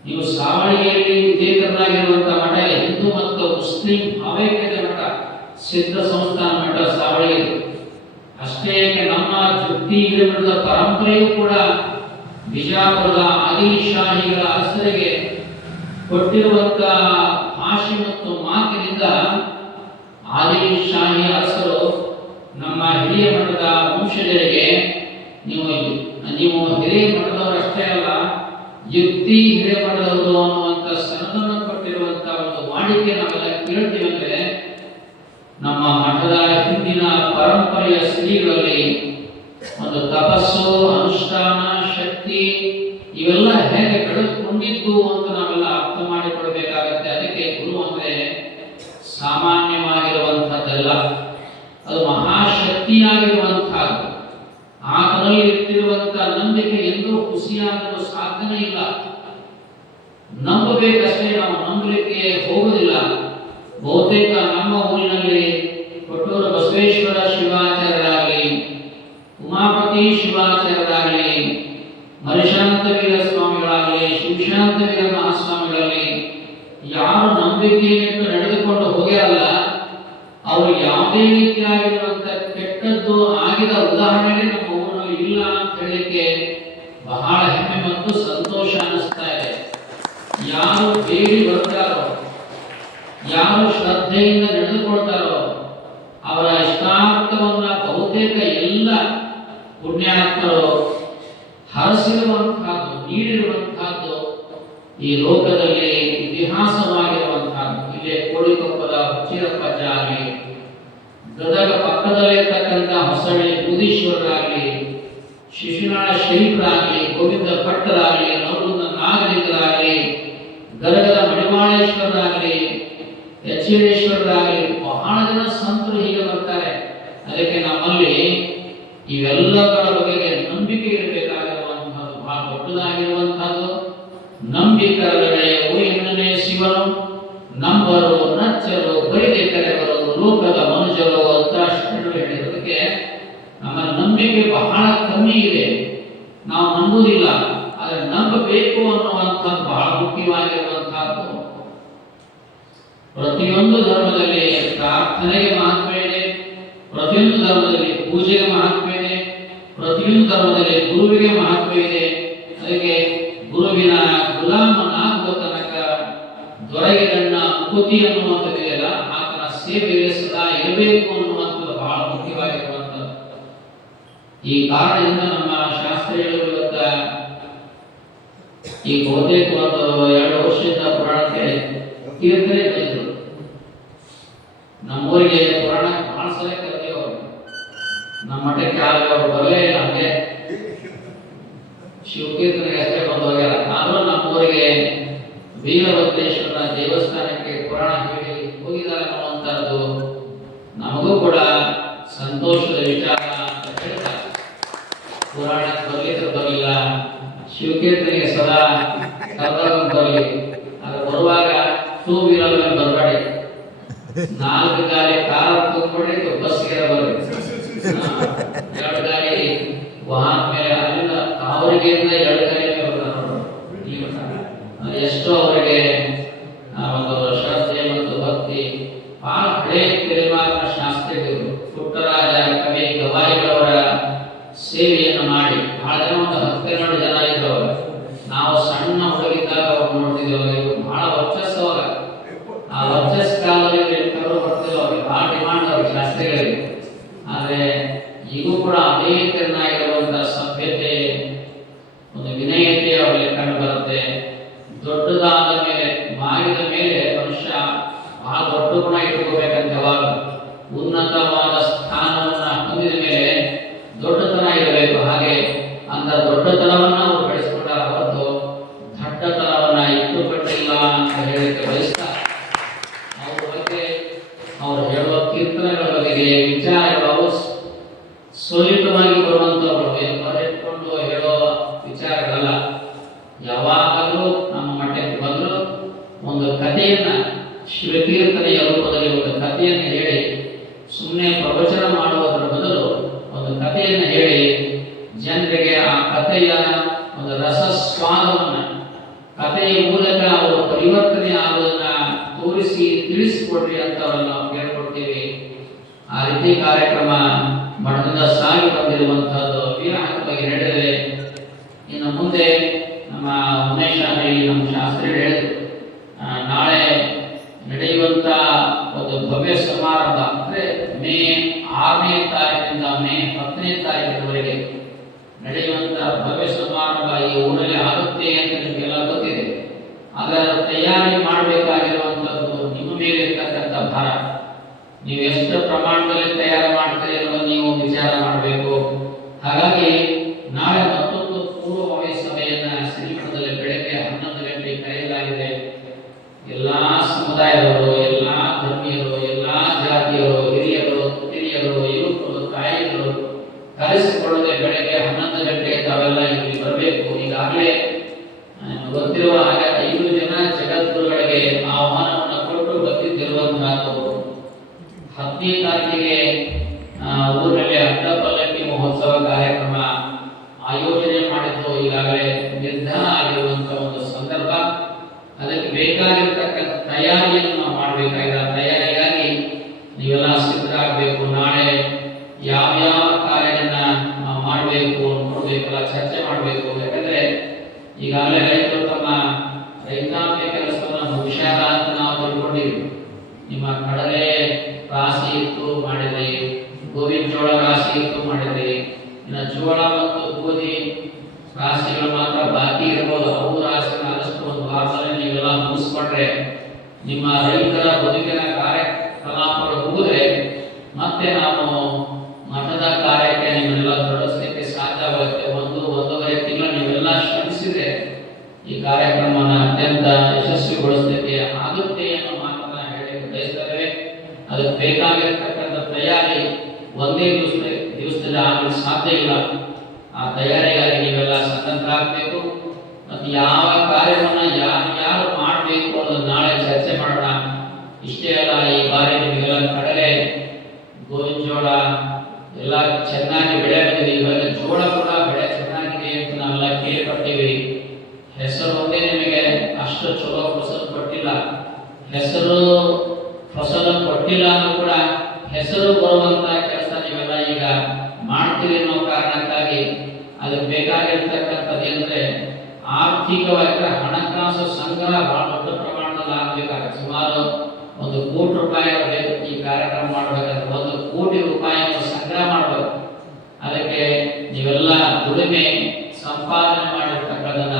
ನೀವು ಸಾವಳಿಗೆಯಲ್ಲಿ ವಿಜೇತರಾಗಿರುವಂತಹ ಮಠ ಹಿಂದೂ ಮತ್ತು ಮುಸ್ಲಿಂ ಭಾವೈಕ್ಯದ ಮಠ, ಸಿದ್ಧ ಸಂಸ್ಥಾನ ಮಠ ಸಾವಳಿಗೆ. ಅಷ್ಟೇ ನಮ್ಮ ಜುತ್ತಿ ಹಿರೇಮಠದ ಪರಂಪರೆಯೂ ಕೂಡ ಬಿಜಾಪುರದ ಆದಿಶಾಹಿಗಳ ಅರಸರಿಗೆ ಕೊಟ್ಟಿರುವಂತ ಭಾಷೆ ಮತ್ತು ಮಾತಿನಿಂದ ಆದಿಶಾಹಿ ಅರಸರು ನಮ್ಮ ಹಿರಿಯ ಮಠದ ವಂಶಜರಿಗೆ ನೀವು ಹಿರಿಯ ಮಠದವರು ಅಷ್ಟೇ ಅಲ್ಲ, ಯುಕ್ತಿ ಹಿರಿಯ ಮಠದವರು ಅನ್ನುವಂಥ ಸನದನ್ನು ಕೊಟ್ಟಿರುವಂತ ಒಂದು ವಾಡಿಕೆ ನಾವೆಲ್ಲ ಕೇಳ್ತೀವಿ. ಅಂದ್ರೆ ನಮ್ಮ ಮಠದ ಹಿಂದಿನ ಪರಂಪರೆಯ ಶ್ರೀಗಳಲ್ಲಿ ಒಂದು ತಪಸ್ಸು, ಅನುಷ್ಠಾನ, ಶಕ್ತಿ ಇವೆಲ್ಲ ಹೇಗೆ ಬೆಳೆದುಕೊಂಡಿದ್ದು ಅಂತ ನಾವೆಲ್ಲ ಅರ್ಥ ಮಾಡಿಕೊಳ್ಬೇಕಾಗತ್ತೆ. ಅದಕ್ಕೆ ಗುರು ಅಂದ್ರೆ ಸಾಮಾನ್ಯವಾಗಿರುವಂಥದ್ದಲ್ಲ, ಅದು ಮಹಾಶಕ್ತಿಯಾಗಿರುವಂತಹದ್ದು. ಆತನಲ್ಲಿ ಇಟ್ಟಿರುವಂತಹ ನಂಬಿಕೆ ಎಂದೂ ಹುಸಿಯಾಗಲು ಸಾಧ್ಯನೇ ಇಲ್ಲ. ನಂಬಬೇಕಷ್ಟೇ, ನಾವು ನಂಬಲಿಕ್ಕೆ ಹೋಗುವುದಿಲ್ಲ. ಬಹುತೇಕ ನಮ್ಮ ಊರಿನಲ್ಲಿ ಕೊಟ್ಟೂರು ಬಸವೇಶ್ವರ ಶಿವಾಚಾರ್ಯರಾಗಲಿ, ಉಮಾಪತಿ ಶಿವಾಚಾರ್ಯರಾಗಲಿ, ಮರಿಶಾಂತವೀರ ಸ್ವಾಮಿಗಳಾಗಲಿ, ಶಿವಶಾಂತವೀರ ಮಹಾಸ್ವಾಮಿಗಳಲ್ಲಿ ಯಾರು ನಂಬಿಕೆಯನ್ನು ನಡೆದುಕೊಂಡು ಹೋಗ್ಯಾರಲ್ಲ, ಅವರು ಯಾವುದೇ ರೀತಿಯಾಗಿರುವಂತ ಕೆಟ್ಟದ್ದು ಆಗಿದ ಉದಾಹರಣೆ ನಮ್ಮ ಊರಿನಲ್ಲಿ ಇಲ್ಲ ಅಂತ ಹೇಳಲಿಕ್ಕೆ ಬಹಳ ಹೆಮ್ಮೆ ಮತ್ತು ಸಂತೋಷ ಅನಿಸ್ತಾ ಇದೆ. ಯಾರು ಬೇಡಿ ಬರ್ತಾರೋ, ಯಾರು ಶ್ರದ್ಧೆಯಿಂದ ನಡೆದುಕೊಳ್ತಾರೋ ಅವರ ಇಷ್ಟಾರ್ಥವನ್ನ ಬಹುತೇಕ ಎಲ್ಲ ಪುಣ್ಯಾತ್ಮರು ಹರಸಿರುವಂತಹದ್ದು, ನೀಡಿರುವಂತಹದ್ದು ಈ ಲೋಕದಲ್ಲಿ ಇತಿಹಾಸವಾಗಿರುವಂತಹದ್ದು. ಇಲ್ಲೇ ಕೋಳಿಕೊಪ್ಪದ ಹುಚ್ಚಿರಪ್ಪಜ್ಜ ಆಗಲಿ, ಗದಗ ಪಕ್ಕದಲ್ಲಿರ್ತಕ್ಕಂಥ ಹೊಸಳ್ಳಿ ಬೂದೀಶ್ವರರಾಗಲಿ, ಶಿಶುನಾಳ ಶರೀಫರಾಗಲಿ, ಗೋವಿಂದ ಭಟ್ಟರಾಗಲಿ, ನವರುಂದ ಲಿಂಗಾಯೇಶ್ವರರಾಗಲಿ, ಎಚ್ಚರೇಶ್ವರರಾಗಲಿ ಬಹಳ ಜನ ಸಂತರು ಹೀಗೆ ಬರ್ತಾರೆ. ಅದಕ್ಕೆ ನಮ್ಮಲ್ಲಿ ಇವೆಲ್ಲಗಳ ಬಗೆಗೆ ನಂಬಿಕೆ ಇರಬೇಕಾಗಿರುವಂತಹದ್ದು ಬಹಳ ದೊಡ್ಡದಾಗಿರುವಂತಹದ್ದು. ನಂಬಿಕರಳೆಯವು ಎನ್ನನೇ ಶಿವನು, ನಂಬರು ನಚ್ಚರು ಬೈದೆ ಕರೆವರು ಲೋಕದ ಮನುಷ್ಯರು ಅಂತ ಶರಣರು ಹೇಳಿರೋದಕ್ಕೆ ನಮ್ಮ ನಂಬಿಕೆ ಬಹಳ ಕಮ್ಮಿ ಇದೆ. ನಾವು ನಂಬುವುದಿಲ್ಲ, ಆದರೆ ನಂಬಬೇಕು ಅನ್ನುವಂಥದ್ದು ಬಹಳ ಮುಖ್ಯವಾಗಿರುವಂತಹದ್ದು. ಪ್ರತಿಯೊಂದು ಧರ್ಮದಲ್ಲಿ ಪ್ರಾರ್ಥನೆಗೆ ಮಹತ್ವ ಇದೆ, ಪ್ರತಿಯೊಂದು ಧರ್ಮದಲ್ಲಿ ಪೂಜೆಗೆ ಮಹತ್ವ ಇದೆ, ಪ್ರತಿಯೊಂದು ಧರ್ಮದಲ್ಲಿ ಗುರುವಿಗೆ ಮಹತ್ವ ಇದೆ. ಅದಕ್ಕೆ ಗುರುವಿನ ಗುಲಾಮನಾಗುವ ತನಕ ದೊರೆಗೆರಣ್ಣ ಮುಕುತಿ ಅನ್ನುವಂಥದ್ದಿದೆಯಲ್ಲ, ಆತನ ಸೇವೆಗೆ ಸದಾ ಇರಬೇಕು ಅನ್ನುವಂಥದ್ದು ಬಹಳ ಮುಖ್ಯವಾಗಿರುವಂಥದ್ದು. ಈ ಕಾರಣದಿಂದ ನಮ್ಮ ಶಾಸ್ತ್ರಿಗಳು ಇವತ್ತ ಈ ಬಹುತೇಕ ಒಂದು 2 ವರ್ಷದಿಂದ ಪುರಾಣಕ್ಕೆ ಕೀರ್ತನೆ ಬೈದರು. ನಮ್ಮೂರಿಗೆ ಪುರಾಣ ಬಹಳ ಸಲ ಕರೆದೇವು ಅವರು. ನಮ್ಮ ಮಠಕ್ಕೆ ಅವ್ರು ಬರಲೇ ಇಲ್ಲ, ಹಂಗೆ ಶಿವಕೀರ್ತನೆಗೆ ಅಷ್ಟೇ ಬಂದು ಹೋಗ್ಯಾರ. ಆದ್ರೂ ನಮ್ಮೂರಿಗೆ ವೀರಭದ್ರೇಶ್ವರನ ದೇವಸ್ಥಾನಕ್ಕೆ ಪುರಾಣ ಹೇಳಿ ಹೋಗಿದ್ದಾರೆ ಅನ್ನುವಂಥದ್ದು ನಮಗೂ ಕೂಡ ಸಂತೋಷದ ವಿಚಾರ ಅಂತ ಹೇಳ್ತಾರೆ. ಪುರಾಣಕ್ಕೆ ಬರ್ಲಿಕ್ಕೆ ಬರಲಿಲ್ಲ, ಶಿವಕೀರ್ತನೆಗೆ ಸದಾ ಬರಲಿ, ಅದು ಬರುವಾಗ 2 ವೀಲರ್ ಮೇಲೆ ಬರಬೇಡಿ, 4 ಗಾಲಿ ಕಾರ್ ತಗೊಂಡ್ಬಿಡಿ, ಬಸ್ಗೆ ಬರ್ರಿ, 2 ಗಾಲಿ ವಾಹನ ಮೇಲೆ ಅಲ್ಲಿಂದ ಅವರಿಗೆ 2 ಗಾಲಿ ಮೇಲೆ ಬರ್ತಾರೆ. ಎಷ್ಟೋ ಅವರಿಗೆ ಒಂದು ಶ್ರದ್ಧೆ ಮತ್ತು ಭಕ್ತಿ. ಬಹಳ ಹಳೆ ತೆಲುಗಾಣ ಶಾಸ್ತ್ರಿಗಳು ಪುಟ್ಟರಾಜ ಕವಿ ಗವಾಯಿಗಳವರ ಸೇವೆಯನ್ನು ಮಾಡಿ ಬಹಳ ಜನ, ಒಂದು 12 ಜನ ಇದ್ರು. ನಾವು ಸಣ್ಣ ಹುಡುಗಿದ್ದಾಗ ಅವ್ರು ನೋಡ್ತಿದ್ದೇವೆ. ಬಹಳ ವರ್ಚಸ್ಸು ಅವಾಗ, ಆ ವರ್ಚಸ್ ಕಾಲದಲ್ಲಿ ಬರ್ತಿಲ್ಲ, ಅವ್ರಿಗೆ ಬಹಳ ಡಿಮಾಂಡ್ ಅವ್ರಿಗೆ ಶಾಸ್ತ್ರಿಗಳಿಗೆ. ಆದರೆ ಈಗೂ ಕೂಡ ಅದೇ ತೆರನಾಗಿರುವಂತಹ ಸಭ್ಯತೆ, ಒಂದು ವಿನಯತೆ ಅವರಲ್ಲಿ ಕಂಡು ಬರುತ್ತೆ. ದೊಡ್ಡದಾದ ಮೇಲೆ, ಮಾಗಿದ ಮೇಲೆ ಮನುಷ್ಯ ಬಹಳ ದೊಡ್ಡ ಗುಣ ಇಟ್ಕೋಬೇಕಂತ ಅವಾಗ ಉನ್ನತವಾದ ಸ್ಥಾನವನ್ನ ಹೊಂದಿದ ಮೇಲೆ ದೊಡ್ಡತನ ಇರಬೇಕು. ಹಾಗೆ ಅಂತ ದೊಡ್ಡತನವನ್ನ ಅವರು ಬೆಳೆಸ್ಕೊಂಡಾರ ಹೊರತು ದಡ್ಡತನವನ್ನ ಇಟ್ಟುಕೊಂಡಿಲ್ಲ ಅಂತ ಹೇಳಲಿಕ್ಕೆ ಬಯಸ್ತಾರೆ. ಅವ್ರ ಬಗ್ಗೆ ಅವರು ಹೇಳುವ ಕೀರ್ತನೆಗಳ ಬಗೆಗೆ ವಿಚಾರಗಳು ಸ್ವಲಿತವಾಗಿ ಬರುವಂತವರು, ಬರೆದುಕೊಂಡು ಹೇಳೋ ವಿಚಾರಗಳಲ್ಲ. ಯಾವಾಗಲೂ ನಮ್ಮ ಮಠಕ್ಕೆ ಬಂದರೂ ಒಂದು ಕಥೆಯನ್ನ, ಶಿವಕೀರ್ತನೆಯ ರೂಪದಲ್ಲಿ ಒಂದು ಕಥೆಯನ್ನು ಹೇಳಿ, ಸುಮ್ಮನೆ ಪ್ರವಚನ ಮಾಡುವುದರ ಬದಲು ಒಂದು ಕಥೆಯನ್ನು ಹೇಳಿ ಜನರಿಗೆ ಆ ಕಥೆಯ ಒಂದು ರಸಸ್ವಾದವನ್ನು, ಕಥೆಯ ಮೂಲಕ ಅವರು ಪರಿವರ್ತನೆ ಆಗುವುದನ್ನ ತೋರಿಸಿ ತಿಳಿಸಿಕೊಡ್ರಿ ಅಂತ ನಾವು ಕೇಳ್ಕೊಡ್ತೀವಿ. ಆ ರೀತಿ ಕಾರ್ಯಕ್ರಮ ಮಠದಿಂದ ಸಾಗಿ ಬಂದಿರುವಂತಹದ್ದು ವೀರಹತ್ಯ ಬಗ್ಗೆ ನಡೆದಿದೆ. ಇನ್ನು ಮುಂದೆ ನಮ್ಮ ಉಮೇಶ್ ನಮ್ಮ ಶಾಸ್ತ್ರಿ ಹೇಳಿದ್ರು, ನಾಳೆ ನಡೆಯುವಂತ ಒಂದು ಭವ್ಯ ಸಮಾರಂಭ ಅಂದ್ರೆ ಮೇ 6ನೇ ತಾರೀಕಿನಿಂದ ಮೇ 10ನೇ ತಾರೀಕಿನವರೆಗೆ ನಡೆಯುವಂತ ಭವ್ಯ ಸಮಾರಂಭ ಈ ಊರಲ್ಲಿ ಆಗುತ್ತೆ ಅಂತ ನಿಮಗೆಲ್ಲ ಗೊತ್ತಿದೆ. ಅದರ ತಯಾರಿ ಮಾಡಬೇಕಾಗಿರುವಂತದ್ದು ನಿಮ್ಮ ಮೇಲೆ ಇರ್ತಕ್ಕಂಥ ಭಾರ. ನೀವು ಎಷ್ಟು ಪ್ರಮಾಣದಲ್ಲಿ ತಯಾರಿ ಮಾಡ್ತೀರಿ ಅನ್ನೋದು ನೀವು ವಿಚಾರ ಮಾಡಬೇಕು. ಹಾಗಾಗಿ ನಾಳೆ ಮತ್ತೊಂದು ಪೂರ್ವಭಾವಿ ಸಭೆಯನ್ನ ಶ್ರೀಮಠದಲ್ಲಿ ಬೆಳಗ್ಗೆ 11 ಗಂಟೆಗೆ ಕರೆಯಲಾಗಿದೆ. ಎಲ್ಲಾ ಸಮುದಾಯದವರು, ಎಲ್ಲಾ ಧರ್ಮೀಯರು, ಎಲ್ಲಾ ಜಾತಿಯರು, ಹಿರಿಯರು, ಕಿರಿಯರು, ಯುವಕರು, ತಾಯಿಗಳು ಕರೆಸಿಕೊಳ್ಳದೆ ಬೆಳಗ್ಗೆ 11 ಗಂಟೆಗೆ ತಾವೆಲ್ಲ ಇಲ್ಲಿ ಬರಬೇಕು. ಈಗಾಗಲೇ ಗೊತ್ತಿರುವ ಹಾಗೆ 5 ಜನ ಜಗದ್ಗುರುಗಳಿಗೆ ಆಹ್ವಾನವನ್ನು ಕೊಟ್ಟು ಬಂದಿದ್ದಿರುವಂತಹದ್ದು. 10ನೇ ತಾರೀಕಿಗೆ ಊರಲ್ಲಿ ಅಡ್ಡಪಲ್ಲಕ್ಕಿ ಮಹೋತ್ಸವ ಕಾರ್ಯಕ್ರಮ ಆಯೋಜನೆ ಮಾಡಿದ್ದು ಈಗಾಗಲೇ ನಿರ್ಧಾರ ಆಗಿರುವಂತಹ ಒಂದು ಸಂದರ್ಭ. ಅದಕ್ಕೆ ಬೇಕಾಗಿರ್ತಕ್ಕಂಥ ತಯಾರಿಯನ್ನು ನಾವು ಮಾಡಬೇಕಾಗಿದೆ. ತಯಾರಿಗಾಗಿ ನೀವೆಲ್ಲ ಸಿದ್ಧರಾಗಬೇಕು. ನಾಳೆ ಯಾವ್ಯಾವ ಕಾರ್ಯಗಳನ್ನ ನಾವು ಮಾಡಬೇಕು ನೋಡ್ಬೇಕಲ್ಲ, ಚರ್ಚೆ ಮಾಡಬೇಕು. ಯಾಕಂದ್ರೆ ಈಗಾಗಲೇ ರೈತರು ತಮ್ಮ ರೈತಾಪಿ ಕೆಲಸವನ್ನು ಮುಗಿಸ್ಯಾರ ಅಂತ ನಾವು ತಿಳ್ಕೊಂಡಿದ್ವಿ. ನಿಮ್ಮ ಕಡಲೆ ರಾಶಿ ಇತ್ತು ಮಾಡಿದ್ರಿ, ಗೋವಿನ ಜೋಳ ರಾಶಿ ಇತ್ತು ಮಾಡಿದ್ರಿ, ಇನ್ನು ಜೋಳ ಮತ್ತು ಗೋಧಿ ರಾಶಿಗಳು ಮಾತ್ರ ಬಾಕಿ ಇರ್ಬೋದು. ಅವು ರಾಶಿನ ಆದಷ್ಟು ಒಂದು ವಾರದಲ್ಲಿ ನೀವೆಲ್ಲ ಮುಗಿಸ್ಕೊಂಡ್ರೆ ನಿಮ್ಮ ರೈತರ ಬದುಕಿನ ಕಾರ್ಯಕ್ರಮಗಳು ಮುಗಿದ್ರೆ ಮತ್ತೆ ನಾವು ಮಠದ ಕಾರ್ಯಕ್ಕೆ ನಿಮ್ಮೆಲ್ಲ ತೊಡಗಿಸಲಿಕ್ಕೆ ಸಾಧ್ಯವಾಗುತ್ತೆ. 1-1.5 ತಿಂಗಳು ನೀವೆಲ್ಲ ಶ್ರಮಿಸಿದ್ರೆ ಈ ಕಾರ್ಯಕ್ರಮವನ್ನು ಅತ್ಯಂತ ಯಶಸ್ವಿಗೊಳಿಸಲಿಕ್ಕೆ ಆಗುತ್ತೆ ಅನ್ನೋ ಮಾತನ್ನ ಹೇಳಿ ಬಯಸ್ತೇವೆ. ಅದಕ್ಕೆ ಬೇಕಾಗಿರ್ತಕ್ಕಂಥ ತಯಾರಿ ಒಂದೇ ದಿವಸದಲ್ಲಿ ಆಗಲು ಸಾಧ್ಯ ಇಲ್ಲ. ಆ ತಯಾರಿಗಾಗಿ ನೀವೆಲ್ಲ ಸನ್ನದ್ಧರಾಗಬೇಕು. ಮತ್ತು ಯಾವ ಕಾರ್ಯವನ್ನ ಯಾರು ಮಾಡಬೇಕು ಅನ್ನೋದು ನಾಳೆ ಚರ್ಚೆ ಮಾಡೋಣ. ಇಷ್ಟೇ ಅಲ್ಲ, ಈ ಬಾರಿ ನಿಮಗೆಲ್ಲ ಕಡಲೆ, ಗೋವಿನ ಜೋಳ ಎಲ್ಲ ಚೆನ್ನಾಗಿ ಬೆಳೆ ಬಂದಿದೆ. ಇವಾಗ ಜೋಳ ಕೂಡ ಬೆಳೆ ಚೆನ್ನಾಗಿದೆ ಅಂತ ನಾವೆಲ್ಲ ಕೇಳಿಪಟ್ಟಿವಿ. ಹೆಸರು ಒಂದೇ ನಿಮಗೆ ಅಷ್ಟು ಚಲೋ ಫಸಲು ಕೊಟ್ಟಿಲ್ಲ. ಹೆಸರು ಫಸಲು ಕೊಟ್ಟಿಲ್ಲ ಅಂದ್ರೂ ಕೂಡ ಹೆಸರು ಬರುವಂತ ಕೆಲಸ ನೀವೆಲ್ಲ ಈಗ ಮಾಡ್ತೀವಿ ಅನ್ನೋ ಕಾರಣಕ್ಕಾಗಿ ಅದಕ್ಕೆ ಬೇಕಾಗಿರ್ತಕ್ಕಂಥದ್ದು ಅಂದ್ರೆ ಆರ್ಥಿಕವಾಗಿ ಹಣಕಾಸು ಸಂಗ್ರಹ ಬಹಳ ದೊಡ್ಡ ಪ್ರಮಾಣದಲ್ಲಿ ಆಗಬೇಕಾಗುತ್ತೆ. ಸುಮಾರು 1 ಕೋಟಿ ರೂಪಾಯಿ ಬೇಕು ಈ ಕಾರ್ಯಕ್ರಮ ಮಾಡಬೇಕಾದ್ರೆ. 1 ಕೋಟಿ ರೂಪಾಯಿಯನ್ನು ಸಂಗ್ರಹ ಮಾಡಬೇಕು. ಅದಕ್ಕೆ ನೀವೆಲ್ಲ ದುಡಿಮೆ ಸಂಪಾದನೆ ಮಾಡಿರ್ತಕ್ಕಂಥದನ್ನ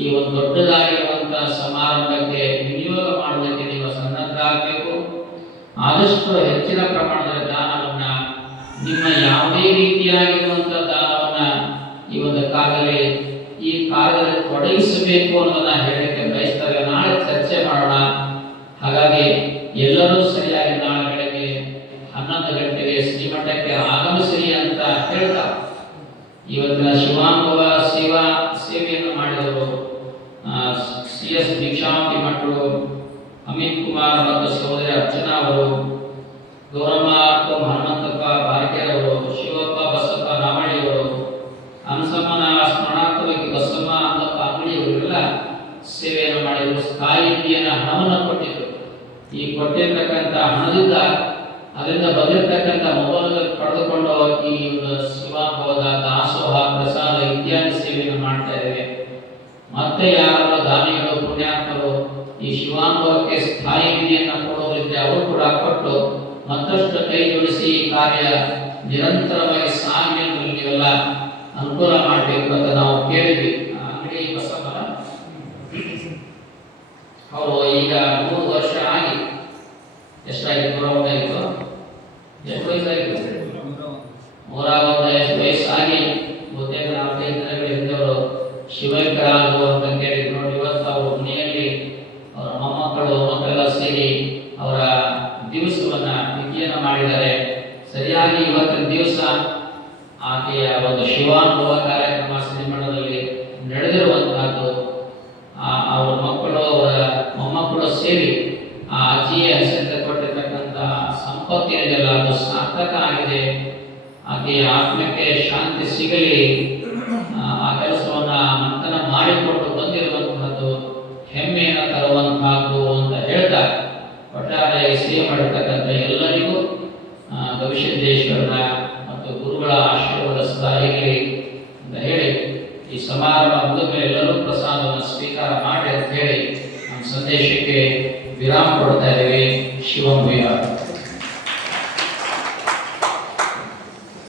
ಈ ಒಂದು ದೊಡ್ಡದಾಗಿರುವಂತಹ ಸಮಾರಂಭಕ್ಕೆ ವಿನಿಯೋಗ ಮಾಡೋದಕ್ಕೆ ನೀವು ಸನ್ನದ್ಧರಾಗಬೇಕು. ಆದಷ್ಟು ಹೆಚ್ಚಿನ ಪ್ರಮಾಣದ ದಾನವನ್ನ, ನಿಮ್ಮ ಯಾವುದೇ ರೀತಿಯಾಗಿರುವಂತಹ ದಾನವನ್ನ ಈ ಒಂದು ಕಾರ್ಯದಲ್ಲಿ ತೊಡಗಿಸಬೇಕು ಅನ್ನೋದನ್ನ ಹೇಳಕ್ಕೆ ಬಯಸ್ತೇವೆ. ನಾಳೆ ಚರ್ಚೆ ಮಾಡೋಣ. ಹಾಗಾಗಿ ಎಲ್ಲರೂ ಸರಿಯಾಗಿ ನಾಳೆ ಬೆಳಗ್ಗೆ 11 ಗಂಟೆಗೆ ಶ್ರೀಮಠಕ್ಕೆ ಆಗಮಿಸಿರಿ ಅಂತ ಹೇಳ್ತಾ, ಇವತ್ತಿನ ಶಿವಾನುಭವ ಸೇವೆಯನ್ನು ಮಾಡಿದವರು CS ದೀಕ್ಷಾಂತಿ ಮಠರು, ಅಮಿತ್ ಕುಮಾರ್ ಮತ್ತು ಸಹೋದರಿ ಅರ್ಚನಾ ಅವರು, ಗೌರಮ್ಮ ಹನುಮಂತಪ್ಪ ಬಾರ್ಕೇರವರು, ಶಿವಪ್ಪ ಬಸಪ್ಪ ರಾಮಣಿಯವರು, ಅನಸಮ್ಮನ ಸ್ಮರಣಾರ್ಥವಾಗಿ ಬಸಮ್ಮ ಅಂದಪ್ಪ ಅಂಗಡಿಯವರೆಲ್ಲ ಸೇವೆಯನ್ನು ಮಾಡಿದರು. ಸ್ಥಾಯಿ ನಿಧಿಯನ್ನ ಹಣವನ್ನು ಕೊಟ್ಟಿದ್ರು. ಈ ಕೊಟ್ಟಿರ್ತಕ್ಕಂಥ ಹಣದಿಂದ ಅದರಿಂದ ಬಂದಿರತಕ್ಕಂಥ ಮೊಬೈಲ್ ಪಡೆದುಕೊಂಡು ಈ ಒಂದು ಶಿವಾನುಭವದ ದಾಸೋಹ, ಪ್ರಸಾದ ಇತ್ಯಾದಿ ಸೇವೆಯನ್ನು ಮಾಡ್ತಾ ಇದ್ದೇವೆ. ಮತ್ತೆ ಯಾರು ದಾನಿಗಳು, ಪುಣ್ಯಾತ್ಮರು ಈ ಶಿವಾನುಭವಕ್ಕೆ ಸ್ಥಾಯಿ ನಿಧಿಯನ್ನು ಕೊಡೋದ್ರಿಂದ ಅವರು ಕೂಡ ಕೊಟ್ಟು ಮತ್ತಷ್ಟು ಕೈ ಜೋಡಿಸಿ ಈ ಕಾರ್ಯ ನಿರಂತರವಾಗಿ ಸಾಗಿ ನೀವೆಲ್ಲ ಅನುಕೂಲ ಮಾಡಬೇಕು ಅಂತ ನಾವು ಕೇಳಿದ್ವಿ. ಅಂಗಡಿ ಬಸಮ್ಮ ಅವರು ಈಗ 3 ವರ್ಷ ಆಗಿ ಎಷ್ಟಾಗಿತ್ತು? ಎಷ್ಟು ವಯಸ್ಸಾಗಿತ್ತು? 101 ವಯಸ್ಸಾಗಿ ಬಹುತೇಕ 4-5 ದಿನಗಳ ಹಿಂದೆ ಅವರು ಶಿವೈಕ್ಯರಾದರು ಅಂತ ಕೇಳಿದ್ರು. ನೋಡಿ, ಇವತ್ತು ಅವರು ಮನೆಯಲ್ಲಿ ಅವರ ಮೊಮ್ಮಕ್ಕಳು ಮಕ್ಕಳೆಲ್ಲ ಸೇರಿ ಅವರ ದಿವಸವನ್ನ ತಿಥಿಯನ್ನು ಮಾಡಿದ್ದಾರೆ. ಸರಿಯಾಗಿ ಇವತ್ತಿನ ದಿವಸ ಆಕೆಯ ಒಂದು ಶಿವಾನುಭವ ಕಾರ್ಯಕ್ರಮ ಶ್ರೀಮಠದಲ್ಲಿ ನಡೆದಿರುವಂತಹದ್ದು. ಅವರ ಮಕ್ಕಳು, ಅವರ ಮೊಮ್ಮಕ್ಕಳು ಸೇರಿ ಆ ಅಜ್ಜಿಯ ಹೆಸರಿಂದ ಕೊಟ್ಟಿರ್ತಕ್ಕಂಥ ಸಂಪತ್ತಿನೆಲ್ಲ ಅದು ಸಾರ್ಥಕ ಆಗಿದೆ. ಆಕೆಯ ಆತ್ಮಕ್ಕೆ ಶಾಂತಿ ಸಿಗಲಿ. ಆ ಕೆಲಸವನ್ನ ಮಂಥನ ಮಾಡಿಕೊಂಡು ಬಂದಿರುವಂತಹದ್ದು ಹೆಮ್ಮೆಯನ್ನು ತರುವಂತಹದ್ದು ಅಂತ ಹೇಳ್ತಾ, ಒಟ್ಟಾರೆ ಸೇವೆ ಮಾಡಿರ್ತಕ್ಕಂಥ ಎಲ್ಲರಿಗೂ ಭವಿಷ್ಯದೇಶ್ವರನ ಮತ್ತು ಗುರುಗಳ ಆಶೀರ್ವಾದ ಸದಾ ಇರಲಿ ಅಂತ ಹೇಳಿ ಈ ಸಮಾರಂಭ ಮುಗಿದ ಮೇಲೆ ಎಲ್ಲರೂ ಪ್ರಸಾದವನ್ನು ಸ್ವೀಕಾರ ಮಾಡಿ ಅಂತ ಹೇಳಿ ನಮ್ಮ ಸಂದೇಶಕ್ಕೆ ವಿರಾಮ ಕೊಡ್ತಾ ಇದ್ದೇವೆ. ಶಿವಂ ಭೂಯಾತ್.